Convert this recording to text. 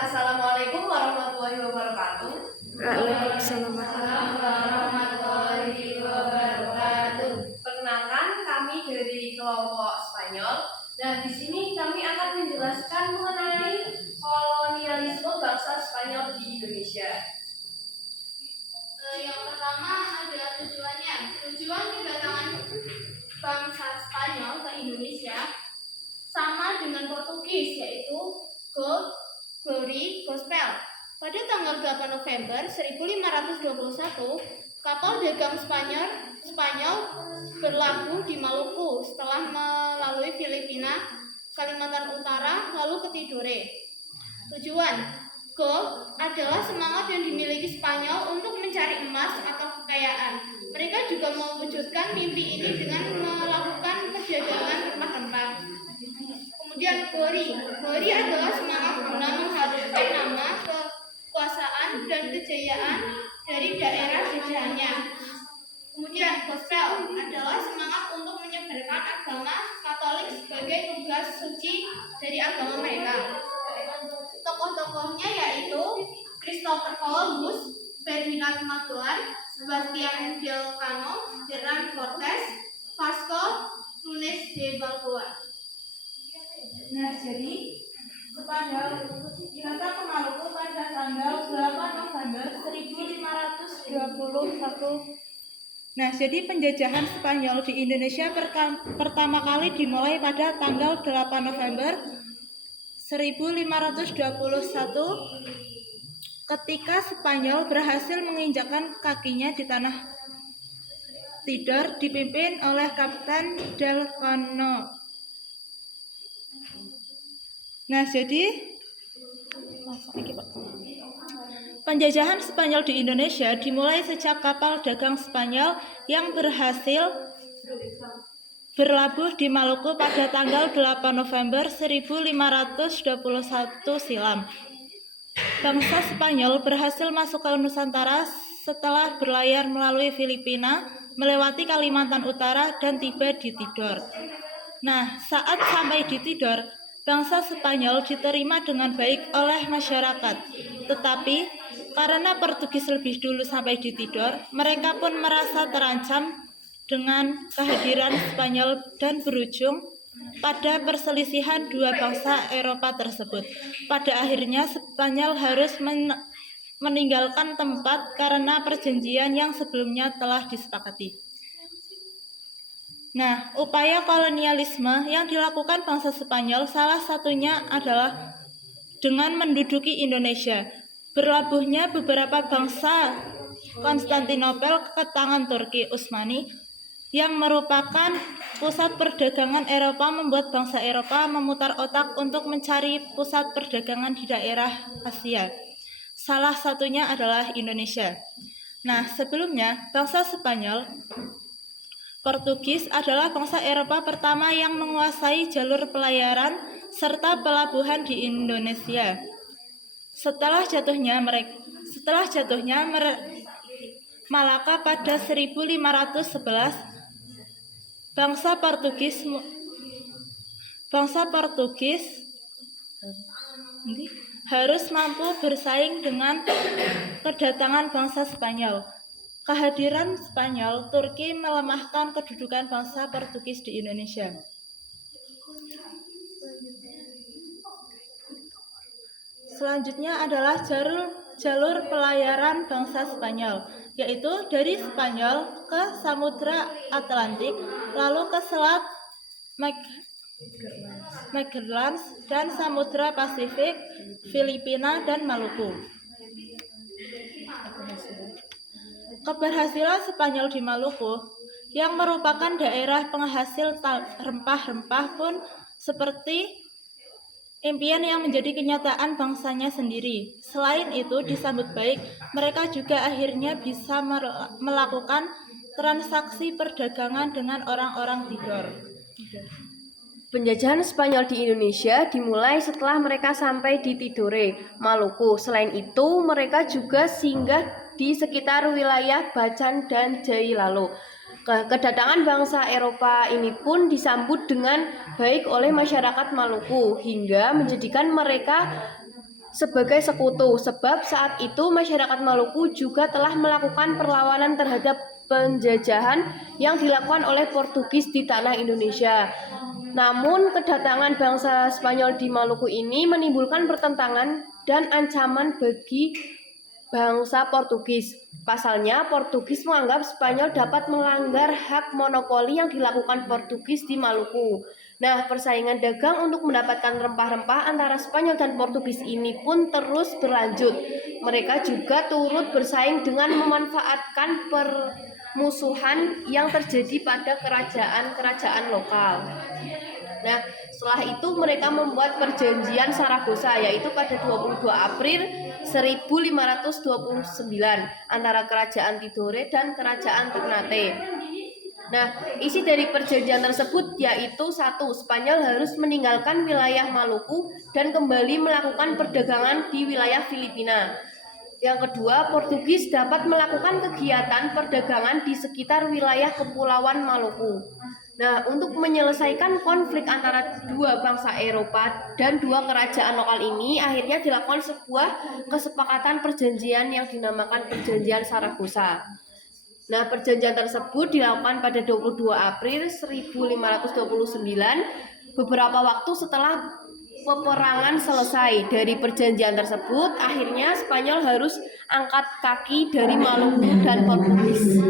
Assalamualaikum warahmatullahi wabarakatuh. Waalaikumsalam. Warahmatullahi wabarakatuh. Perkenalkan, kami dari kelompok Spanyol. Dan di sini kami akan menjelaskan mengenai kolonialisme bangsa Spanyol di Indonesia. Yang pertama adalah tujuannya. Tujuan kedatangan bangsa Spanyol ke Indonesia sama dengan Portugis, yaitu Glory Gospel. Pada tanggal 8 November 1521, kapal dagang Spanyol berlabuh di Maluku setelah melalui Filipina, Kalimantan Utara, lalu ke Tidore. Tujuan Go adalah semangat yang dimiliki Spanyol untuk mencari emas atau kekayaan. Mereka juga mewujudkan mimpi ini dengan melakukan perdagangan rempah-rempah. Kemudian Glory adalah semangat guna mengharumkan nama, kekuasaan, dan kejayaan dari daerah jajahannya. Kemudian Gospel adalah semangat untuk menyebarkan agama Katolik sebagai tugas suci dari agama mereka. Tokoh-tokohnya yaitu Christopher Columbus, Ferdinand Magellan, Sebastian Elcano, Hernán Cortés, Vasco Nunes de Balboa. Nah, jadi Spanyol datang ke Maluku pada tanggal 8 November 1521. Nah, jadi penjajahan Spanyol di Indonesia pertama kali dimulai pada tanggal 8 November 1521 ketika Spanyol berhasil menginjakkan kakinya di tanah Tidor dipimpin oleh Kapten Elcano. Nah, jadi penjajahan Spanyol di Indonesia dimulai sejak kapal dagang Spanyol yang berhasil berlabuh di Maluku pada tanggal 8 November 1521 silam. Bangsa Spanyol berhasil masuk ke Nusantara setelah berlayar melalui Filipina, melewati Kalimantan Utara, dan tiba di Tidor. Nah, saat sampai di Tidor, bangsa Spanyol diterima dengan baik oleh masyarakat. Tetapi, karena Portugis lebih dulu sampai di Tidor, mereka pun merasa terancam dengan kehadiran Spanyol dan berujung pada perselisihan dua bangsa Eropa tersebut. Pada akhirnya, Spanyol harus meninggalkan tempat karena perjanjian yang sebelumnya telah disepakati. Nah, upaya kolonialisme yang dilakukan bangsa Spanyol salah satunya adalah dengan menduduki Indonesia. Berlabuhnya beberapa bangsa Konstantinopel ke tangan Turki Utsmani yang merupakan pusat perdagangan Eropa membuat bangsa Eropa memutar otak untuk mencari pusat perdagangan di daerah Asia. Salah satunya adalah Indonesia. Nah, sebelumnya bangsa Spanyol Portugis adalah bangsa Eropa pertama yang menguasai jalur pelayaran serta pelabuhan di Indonesia. Setelah jatuhnya Malaka pada 1511, bangsa Portugis harus mampu bersaing dengan kedatangan bangsa Spanyol. Kehadiran Spanyol, Turki melemahkan kedudukan bangsa Portugis di Indonesia. Selanjutnya adalah jalur pelayaran bangsa Spanyol, yaitu dari Spanyol ke Samudra Atlantik, lalu ke Selat Magellan dan Samudra Pasifik, Filipina, dan Maluku. Keberhasilan Spanyol di Maluku, yang merupakan daerah penghasil rempah-rempah, pun seperti impian yang menjadi kenyataan bangsanya sendiri. Selain itu, disambut baik, mereka juga akhirnya bisa melakukan transaksi perdagangan dengan orang-orang Tidor. Penjajahan Spanyol di Indonesia dimulai setelah mereka sampai di Tidore, Maluku. Selain itu, mereka juga singgah di sekitar wilayah Bacan dan Jailalo. Kedatangan bangsa Eropa ini pun disambut dengan baik oleh masyarakat Maluku hingga menjadikan mereka sebagai sekutu, sebab saat itu masyarakat Maluku juga telah melakukan perlawanan terhadap penjajahan yang dilakukan oleh Portugis di tanah Indonesia. Namun kedatangan bangsa Spanyol di Maluku ini menimbulkan pertentangan dan ancaman bagi bangsa Portugis. Pasalnya, Portugis menganggap Spanyol dapat melanggar hak monopoli yang dilakukan Portugis di Maluku. Nah, persaingan dagang untuk mendapatkan rempah-rempah antara Spanyol dan Portugis ini pun terus berlanjut. Mereka juga turut bersaing dengan memanfaatkan permusuhan yang terjadi pada kerajaan-kerajaan lokal. Nah, setelah itu mereka membuat perjanjian Saragossa, yaitu pada 22 April 1529 antara kerajaan Tidore dan kerajaan Ternate. Nah, isi dari perjanjian tersebut yaitu 1. Spanyol harus meninggalkan wilayah Maluku dan kembali melakukan perdagangan di wilayah Filipina. Yang kedua, Portugis dapat melakukan kegiatan perdagangan di sekitar wilayah Kepulauan Maluku. Nah, untuk menyelesaikan konflik antara dua bangsa Eropa dan dua kerajaan lokal ini, akhirnya dilakukan sebuah kesepakatan perjanjian yang dinamakan Perjanjian Saragossa. Nah, perjanjian tersebut dilakukan pada 22 April 1529, beberapa waktu setelah peperangan selesai. Dari perjanjian tersebut, akhirnya Spanyol harus angkat kaki dari Maluku dan Portugis.